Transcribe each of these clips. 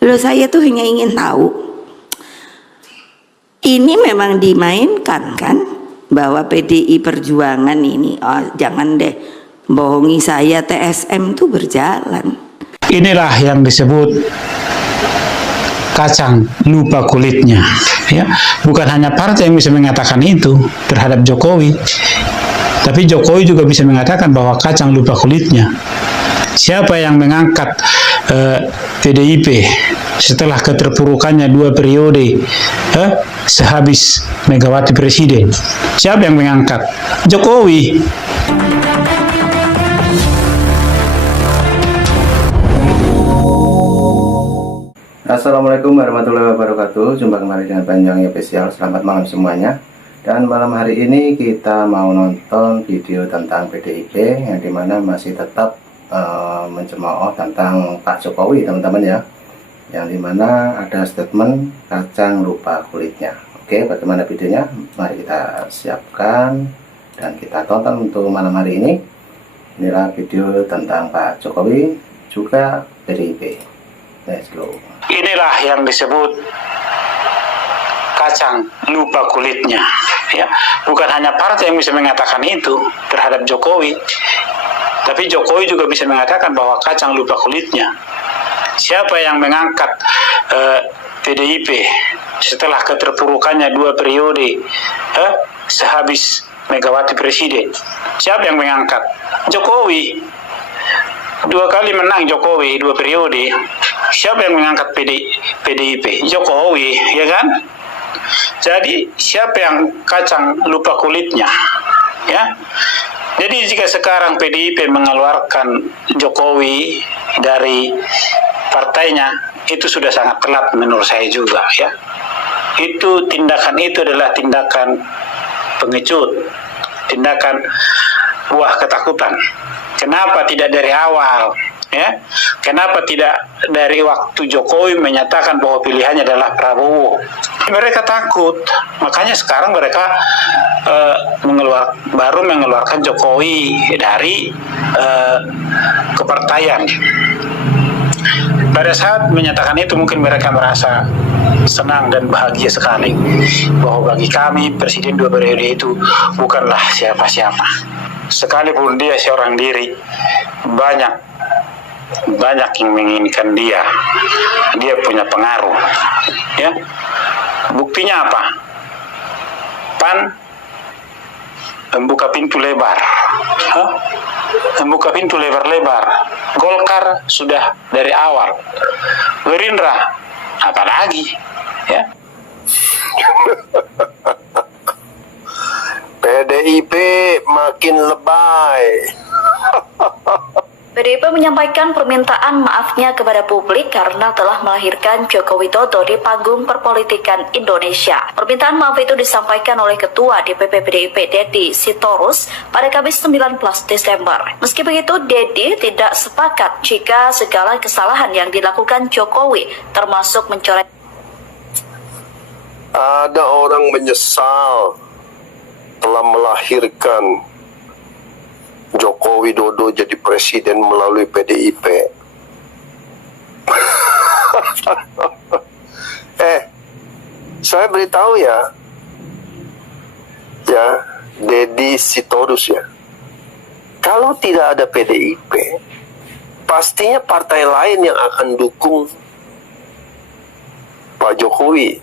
Loh, saya tuh hanya ingin tahu, ini memang dimainkan kan, bahwa PDI Perjuangan ini, jangan deh bohongi saya, TSM tuh berjalan. Inilah yang disebut kacang lupa kulitnya, ya. Bukan hanya partai yang bisa mengatakan itu terhadap Jokowi, tapi Jokowi juga bisa mengatakan bahwa kacang lupa kulitnya. Siapa yang mengangkat PDIP setelah keterpurukannya 2 periode sehabis Megawati presiden? Siapa yang mengangkat? Jokowi. Assalamualaikum warahmatullahi wabarakatuh. Jumpa kembali dengan Panjang Official. Selamat malam semuanya. Dan malam hari ini kita mau nonton video tentang PDIP, yang dimana masih tetap mencemooh tentang Pak Jokowi, teman-teman ya. Yang dimana ada statement kacang lupa kulitnya. Oke, bagaimana videonya? Mari kita siapkan dan kita tonton untuk malam hari ini. Inilah video tentang Pak Jokowi juga PDIP. Let's go. Inilah yang disebut kacang lupa kulitnya, ya. Bukan hanya partai yang bisa mengatakan itu terhadap Jokowi, tapi Jokowi juga bisa mengatakan bahwa kacang lupa kulitnya. Siapa yang mengangkat PDIP setelah keterpurukannya 2 periode sehabis Megawati presiden? Siapa yang mengangkat? Jokowi. 2 kali menang Jokowi 2 periode. Siapa yang mengangkat PDIP? Jokowi, ya kan? Jadi siapa yang kacang lupa kulitnya, ya? Jadi jika sekarang PDIP mengeluarkan Jokowi dari partainya, itu sudah sangat telat menurut saya juga, ya. Tindakan itu adalah tindakan pengecut, tindakan buah ketakutan. Kenapa tidak dari awal, ya? Kenapa tidak dari waktu Jokowi menyatakan bahwa pilihannya adalah Prabowo? Mereka takut, makanya sekarang mereka baru mengeluarkan Jokowi dari kepartaian. Pada saat menyatakan itu mungkin mereka merasa senang dan bahagia sekali bahwa bagi kami presiden 2 periode itu bukanlah siapa-siapa. Sekalipun dia seorang diri, banyak yang menginginkan dia punya pengaruh, ya. Buktinya apa? PAN membuka pintu lebar, membuka pintu lebar-lebar. Golkar sudah dari awal, Gerindra apalagi, ya. PDIP makin lebay. PDIP menyampaikan permintaan maafnya kepada publik karena telah melahirkan Joko Widodo di panggung perpolitikan Indonesia. Permintaan maaf itu disampaikan oleh Ketua DPP PDIP Deddy Sitorus pada Kamis 19 Desember. Meski begitu, Deddy tidak sepakat jika segala kesalahan yang dilakukan Jokowi termasuk mencoret. Ada orang menyesal telah melahirkan Joko Widodo jadi presiden melalui PDIP. Saya beritahu ya, Deddy Sitorus ya, kalau tidak ada PDIP, pastinya partai lain yang akan dukung Pak Jokowi.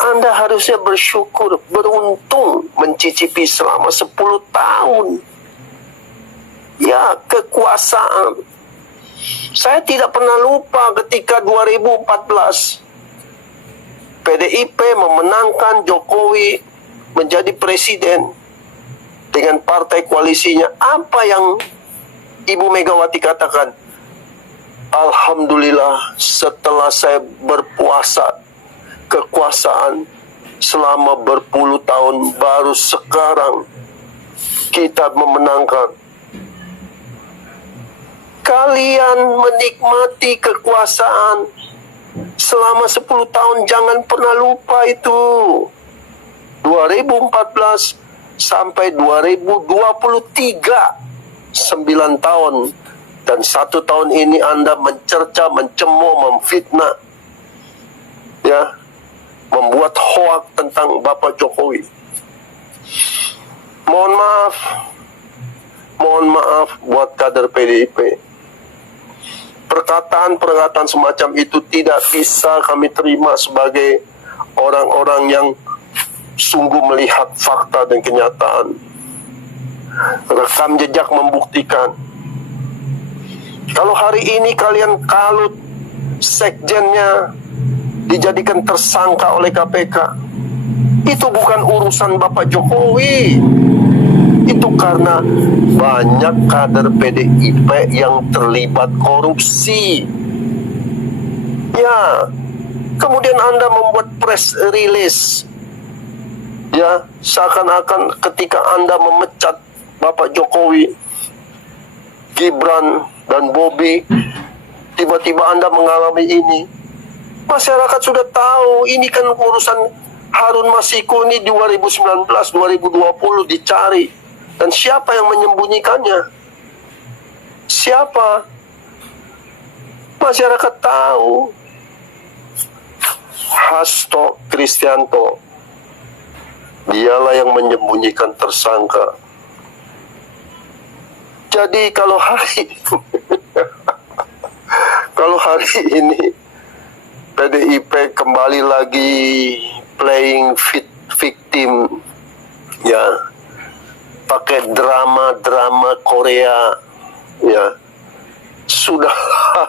Anda harusnya bersyukur, beruntung mencicipi selama 10 tahun. Ya, kekuasaan. Saya tidak pernah lupa ketika 2014 PDIP memenangkan Jokowi menjadi presiden dengan partai koalisinya. Apa yang Ibu Megawati katakan? Alhamdulillah, setelah saya berpuasa kekuasaan selama berpuluh tahun, baru sekarang kita memenangkan. Kalian menikmati kekuasaan selama 10 tahun, jangan pernah lupa itu. 2014 sampai 2023, 9 tahun Dan 1 tahun ini Anda mencerca, mencemooh, memfitnah, ya, membuat hoak tentang Bapak Jokowi. Mohon maaf buat kader PDIP. Perkataan-perkataan semacam itu tidak bisa kami terima sebagai orang-orang yang sungguh melihat fakta dan kenyataan. Rekam jejak membuktikan. Kalau hari ini kalian kalut, sekjennya dijadikan tersangka oleh KPK, itu bukan urusan Bapak Jokowi. Itu karena banyak kader PDIP yang terlibat korupsi. Ya, kemudian Anda membuat press release, ya, seakan-akan ketika Anda memecat Bapak Jokowi, Gibran, dan Bobi, tiba-tiba Anda mengalami ini. Masyarakat sudah tahu, ini kan urusan Harun Masiku ini 2019, 2020 dicari. Dan siapa yang menyembunyikannya? Siapa? Masyarakat tahu. Hasto Kristianto, dialah yang menyembunyikan tersangka. Jadi kalau hari ini PDIP kembali lagi playing victim, ya, pakai drama Korea, ya, sudahlah.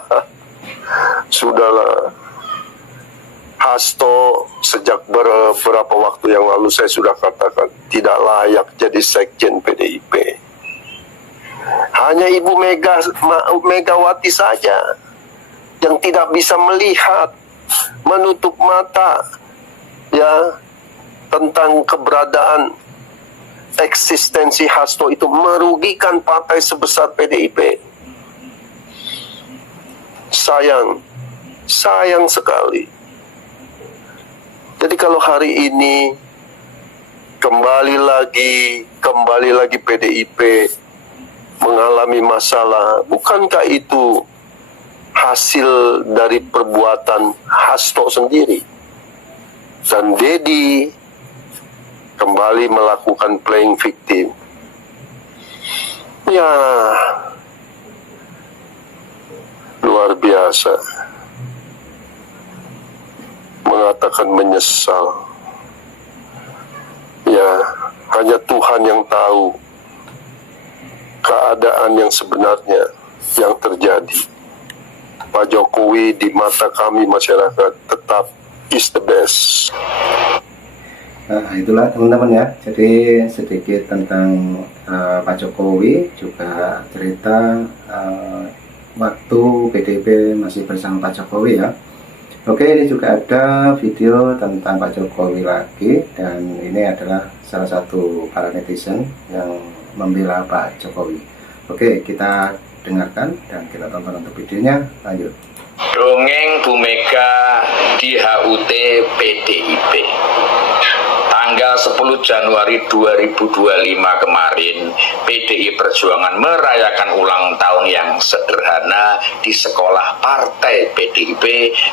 Hasto sejak beberapa waktu yang lalu saya sudah katakan tidak layak jadi sekjen PDIP. Hanya Ibu Megawati saja yang tidak bisa melihat, menutup mata, ya, tentang keberadaan eksistensi Hasto itu merugikan partai sebesar PDIP. Sayang sekali. Jadi kalau hari ini kembali lagi PDIP mengalami masalah, bukankah itu hasil dari perbuatan Hasto sendiri? Dan Dedi kembali melakukan playing victim. Ya, luar biasa. Mengatakan menyesal. Ya, hanya Tuhan yang tahu keadaan yang sebenarnya yang terjadi. Pak Jokowi di mata kami masyarakat tetap is the best. Nah, itulah teman-teman ya. Jadi sedikit tentang Pak Jokowi, juga cerita waktu PDIP masih bersama Pak Jokowi ya. Oke, ini juga ada video tentang Pak Jokowi lagi, dan ini adalah salah satu para netizen yang membela Pak Jokowi. Oke, kita dengarkan dan kita tonton untuk videonya. Lanjut. Dongeng Bu Mega di HUT PDIP. Tanggal 10 Januari 2025 kemarin, PDI Perjuangan merayakan ulang tahun yang sederhana di sekolah partai PDIP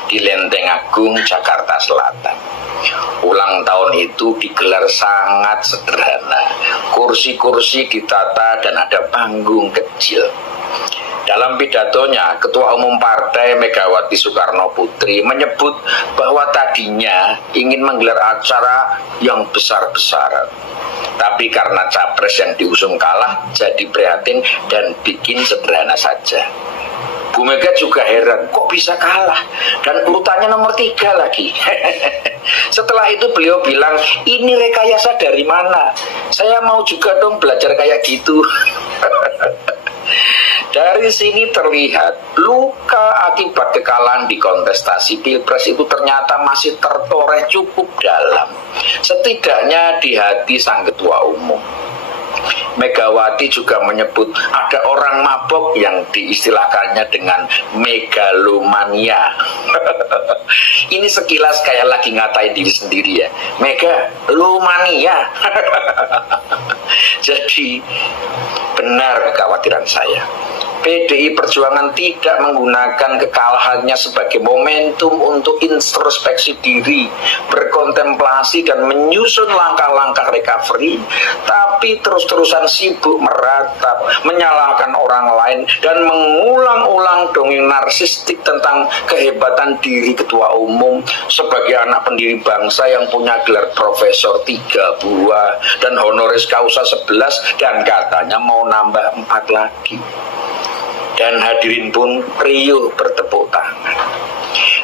di Lenteng Agung, Jakarta Selatan. Ulang tahun itu digelar sangat sederhana. Kursi-kursi ditata dan ada panggung kecil. Dalam pidatonya, Ketua Umum Partai Megawati Soekarno Putri menyebut bahwa tadinya ingin menggelar acara yang besar-besaran. Tapi karena capres yang diusung kalah, jadi prihatin dan bikin sederhana saja. Bu Mega juga heran, kok bisa kalah? Dan urutannya nomor 3 lagi. Setelah itu beliau bilang, ini rekayasa dari mana? Saya mau juga dong belajar kayak gitu. Dari sini terlihat luka akibat kekalahan di kontestasi Pilpres itu ternyata masih tertoreh cukup dalam, setidaknya di hati sang ketua umum. Megawati juga menyebut ada orang mabok yang diistilahkannya dengan megalomania. Ini sekilas kayak lagi ngatain diri sendiri ya, megalomania. Jadi benar kekhawatiran saya. PDI Perjuangan tidak menggunakan kekalahannya sebagai momentum untuk introspeksi diri, berkontemplasi dan menyusun langkah-langkah recovery, tapi terus-terusan sibuk meratap, menyalahkan orang lain, dan mengulang-ulang dongeng narsistik tentang kehebatan diri ketua umum sebagai anak pendiri bangsa yang punya gelar profesor 3 buah dan honoris causa 11 dan katanya mau nambah 4 lagi. Dan hadirin pun riuh bertepuk tangan.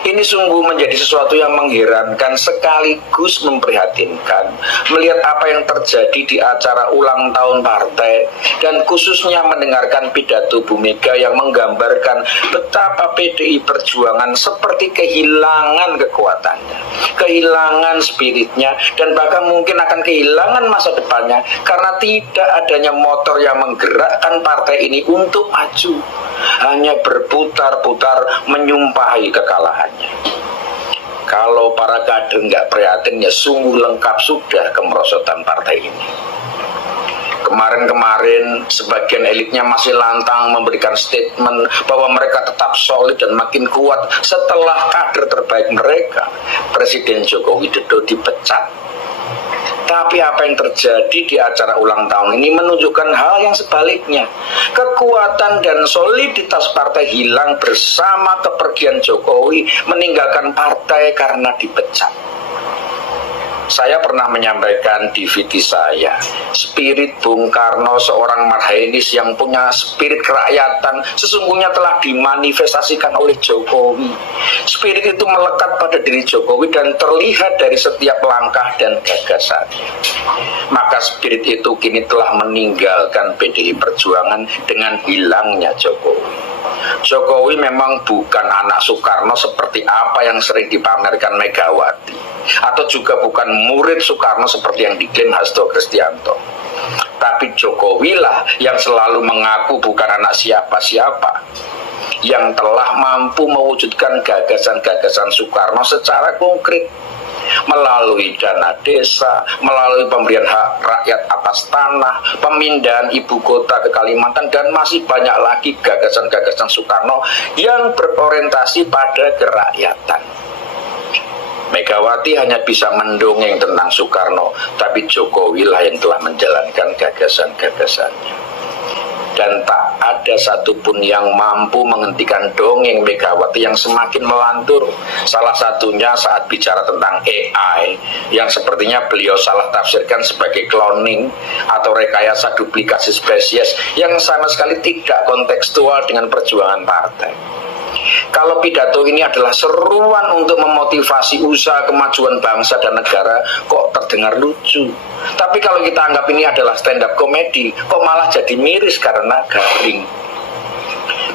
Ini sungguh menjadi sesuatu yang mengherankan sekaligus memprihatinkan melihat apa yang terjadi di acara ulang tahun partai dan khususnya mendengarkan pidato Bu Mega yang menggambarkan betapa PDI Perjuangan seperti kehilangan kekuatannya, kehilangan spiritnya, dan bahkan mungkin akan kehilangan masa depannya karena tidak adanya motor yang menggerakkan partai ini untuk maju, hanya berputar-putar menyumpahi kekalahannya. Kalau para kader nggak prihatin, ya sungguh lengkap sudah kemerosotan partai ini. Kemarin-kemarin sebagian elitnya masih lantang memberikan statement bahwa mereka tetap solid dan makin kuat setelah kader terbaik mereka, Presiden Joko Widodo, dipecat. Tapi apa yang terjadi di acara ulang tahun ini menunjukkan hal yang sebaliknya. Kekuatan dan soliditas partai hilang bersama kepergian Jokowi meninggalkan partai karena dipecat. Saya pernah menyampaikan di VT saya, spirit Bung Karno, seorang marhainis yang punya spirit kerakyatan, sesungguhnya telah dimanifestasikan oleh Jokowi. Spirit itu melekat pada diri Jokowi dan terlihat dari setiap langkah dan gagasannya. Maka spirit itu kini telah meninggalkan PDI Perjuangan dengan hilangnya Jokowi. Jokowi memang bukan anak Soekarno seperti apa yang sering dipamerkan Megawati, atau juga bukan murid Soekarno seperti yang diklaim Hasto Kristianto. Tapi Jokowi lah yang selalu mengaku bukan anak siapa-siapa, yang telah mampu mewujudkan gagasan-gagasan Soekarno secara konkret melalui dana desa, melalui pemberian hak rakyat atas tanah, pemindahan ibu kota ke Kalimantan, dan masih banyak lagi gagasan-gagasan Soekarno yang berorientasi pada kerakyatan. Megawati hanya bisa mendongeng tentang Soekarno, tapi Jokowi lah yang telah menjalankan gagasan-gagasannya. Dan tak ada satupun yang mampu menghentikan dongeng Megawati yang semakin melantur. Salah satunya saat bicara tentang AI, yang sepertinya beliau salah tafsirkan sebagai cloning atau rekayasa duplikasi spesies yang sama sekali tidak kontekstual dengan perjuangan partai. Kalau pidato ini adalah seruan untuk memotivasi usaha kemajuan bangsa dan negara, kok terdengar lucu. Tapi kalau kita anggap ini adalah stand up komedi, kok malah jadi miris karena garing.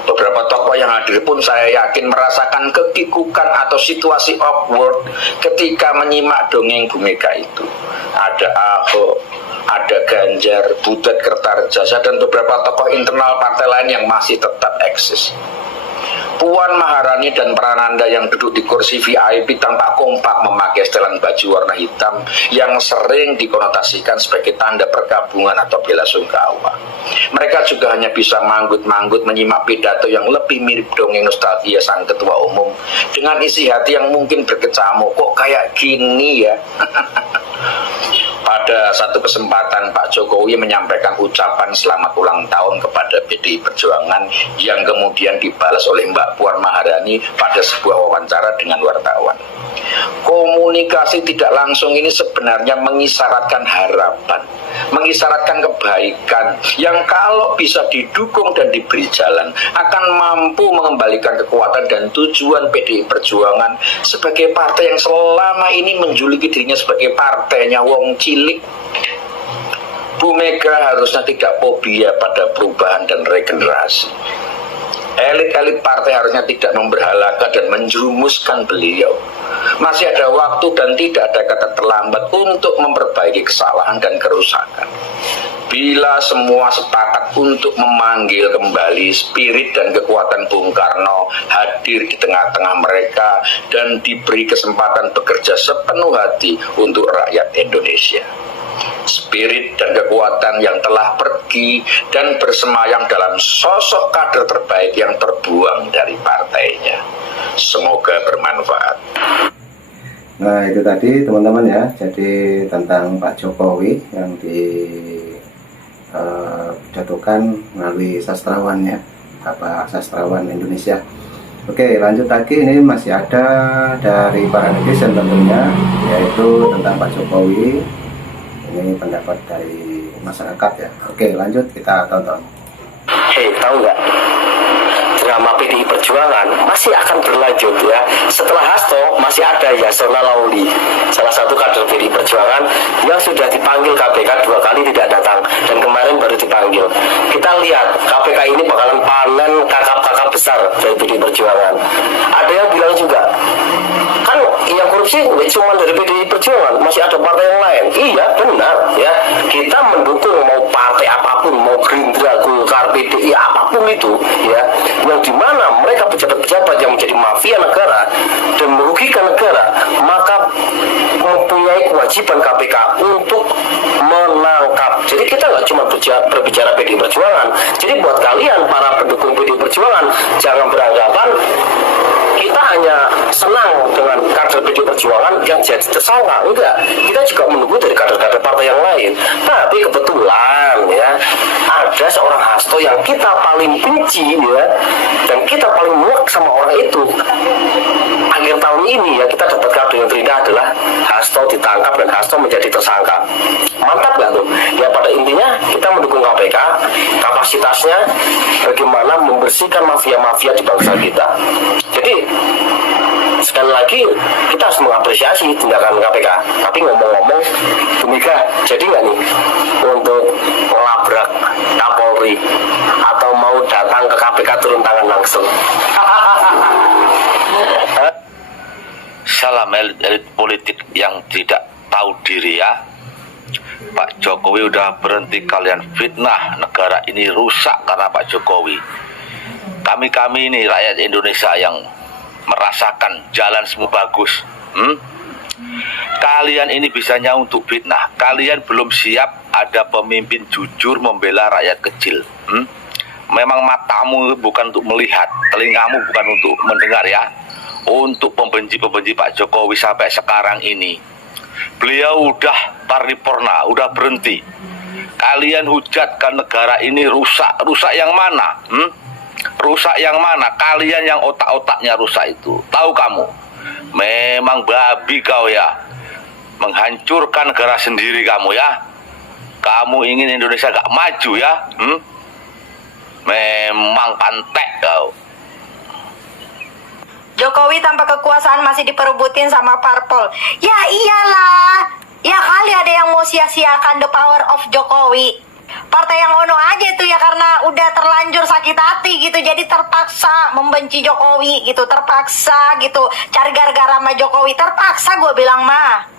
Beberapa tokoh yang hadir pun saya yakin merasakan kekikukan atau situasi awkward ketika menyimak dongeng Bu Mega itu. Ada Ahok, ada Ganjar, Butet Kertarejasa, dan beberapa tokoh internal partai lain yang masih tetap eksis. Puan Maharani dan Prananda yang duduk di kursi VIP tampak kompak memakai setelan baju warna hitam yang sering dikonotasikan sebagai tanda perkabungan atau bela sungkawa. Mereka juga hanya bisa manggut-manggut menyimak pidato yang lebih mirip dongeng nostalgia sang ketua umum dengan isi hati yang mungkin berkecamuk, kok kayak gini ya. Pada satu kesempatan Pak Jokowi menyampaikan ucapan selamat ulang tahun kepada PDI Perjuangan yang kemudian dibalas oleh Mbak Puan Maharani pada sebuah wawancara dengan wartawan. Komunikasi tidak langsung ini sebenarnya mengisyaratkan harapan, mengisyaratkan kebaikan yang kalau bisa didukung dan diberi jalan akan mampu mengembalikan kekuatan dan tujuan PDI Perjuangan sebagai partai yang selama ini menjuluki dirinya sebagai partainya wong cilik. Bu Mega harusnya tidak fobia pada perubahan dan regenerasi. Elit-elit partai harusnya tidak memberhalakan dan menjerumuskan beliau. Masih ada waktu dan tidak ada kata terlambat untuk memperbaiki kesalahan dan kerusakan. Bila semua sepakat untuk memanggil kembali spirit dan kekuatan Bung Karno hadir di tengah-tengah mereka dan diberi kesempatan bekerja sepenuh hati untuk rakyat Indonesia. spirit dan kekuatan yang telah pergi dan bersemayam dalam sosok kader terbaik yang terbuang dari partainya. Semoga bermanfaat. Nah itu tadi teman-teman ya, jadi tentang Pak Jokowi yang dijatuhkan melalui sastrawannya, Bapak Sastrawan Indonesia. Oke, lanjut lagi, ini masih ada dari para netizen tentunya, yaitu tentang Pak Jokowi. Ini pendapat dari masyarakat ya. Oke, lanjut kita tonton. Hei, tahu nggak? Drama PDI Perjuangan masih akan berlanjut ya. Setelah Hasto masih ada Yasona Lawli, salah satu kader PDI Perjuangan yang sudah dipanggil KPK 2 kali tidak datang, dan kemarin baru dipanggil. Kita lihat KPK ini bakalan panen kakap-kakap besar dari PDI Perjuangan. Ada yang bilang juga, kan yang korupsi nggak cuma dari PDI Perjuangan, masih ada partai yang lain. Iya benar ya, kita mendukung mau partai apapun, mau Gerindra, Golkar, PDI, apapun itu ya, yang dimana mereka pejabat-pejabat yang menjadi mafia negara dan merugikan negara, maka mempunyai kewajiban KPK untuk menangkap. Jadi kita nggak cuma berbicara PDI Perjuangan. Jadi buat kalian para pendukung PDI Perjuangan, jangan beranggapan kita hanya senang dengan kader PDI Perjuangan yang jadi tersangka. Enggak, kita juga menunggu dari kader-kader partai yang lain. Tapi kebetulan ya, ada seorang Hasto yang kita paling benci ya, dan kita paling muak sama orang itu. Akhir tahun ini ya, kita dapat kabar yang terindah adalah Hasto ditangkap dan Hasto menjadi tersangka. Mantap nggak tuh? Ya pada intinya kita mendukung KPK, kapasitasnya bagaimana membersihkan mafia-mafia di bangsa kita. Jadi sekali lagi kita harus mengapresiasi tindakan KPK. Tapi ngomong-ngomong, Bu Mega jadi nggak nih untuk melabrak Kapolri atau mau datang ke KPK turun tangan langsung? Salam elit politik yang tidak tahu diri ya. Pak Jokowi udah berhenti, kalian fitnah, negara ini rusak karena Pak Jokowi. Kami ini rakyat Indonesia yang merasakan jalan semua bagus. Kalian ini bisanya untuk fitnah. Kalian belum siap ada pemimpin jujur membela rakyat kecil. Memang matamu bukan untuk melihat, telingamu bukan untuk mendengar ya. Untuk pembenci-pembenci Pak Jokowi sampai sekarang ini, beliau udah paripurna, udah berhenti. Kalian hujatkan negara ini rusak. Rusak yang mana? Rusak yang mana? Kalian yang otak-otaknya rusak itu. Tahu kamu? Memang babi kau ya. Menghancurkan negara sendiri kamu ya. Kamu ingin Indonesia gak maju ya? Memang pantek kau. Jokowi tanpa kekuasaan masih diperebutin sama parpol. Ya iyalah. Ya kali ada yang mau sia-siakan the power of Jokowi. Partai yang ono aja itu ya, karena udah terlanjur sakit hati gitu, jadi terpaksa membenci Jokowi gitu, terpaksa gitu cari gara-gara sama Jokowi, terpaksa gue bilang mah.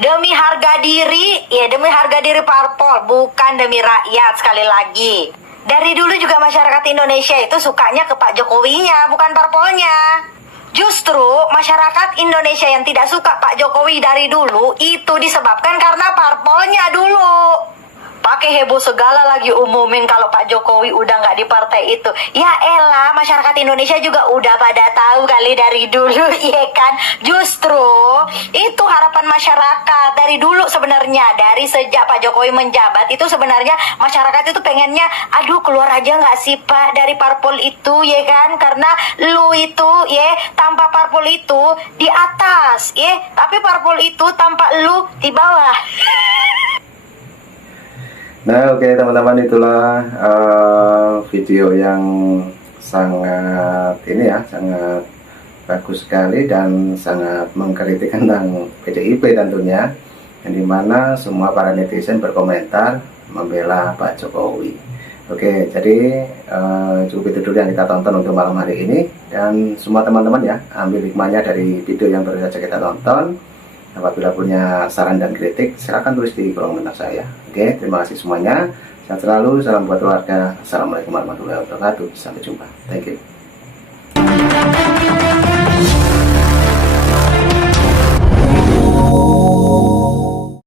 Demi harga diri, ya demi harga diri parpol, bukan demi rakyat. Sekali lagi, dari dulu juga masyarakat Indonesia itu sukanya ke Pak Jokowinya, bukan parpolnya. Justru masyarakat Indonesia yang tidak suka Pak Jokowi dari dulu itu disebabkan karena parpolnya dulu. Pakai heboh segala lagi umumin kalau Pak Jokowi udah nggak di partai itu. Ya elah, masyarakat Indonesia juga udah pada tahu kali dari dulu, iya kan? Justru itu harapan masyarakat dari dulu sebenarnya. Dari sejak Pak Jokowi menjabat itu sebenarnya masyarakat itu pengennya, aduh keluar aja nggak sih Pak dari parpol itu, ya kan? Karena lu itu, ya tanpa parpol itu di atas, ya. Tapi parpol itu tanpa lu di bawah. Nah oke teman-teman, itulah video yang sangat ini ya, sangat bagus sekali dan sangat mengkritik tentang PDIP tentunya, yang dimana semua para netizen berkomentar membela Pak Jokowi. Oke, jadi cukup itu dulu yang kita tonton untuk malam hari ini, dan semua teman-teman ya ambil hikmahnya dari video yang baru saja kita tonton. Apabila punya saran dan kritik, silahkan tulis di kolom komentar saya. Oke, terima kasih semuanya. Sehat selalu, salam buat keluarga. Assalamualaikum warahmatullahi wabarakatuh. Sampai jumpa. Thank you.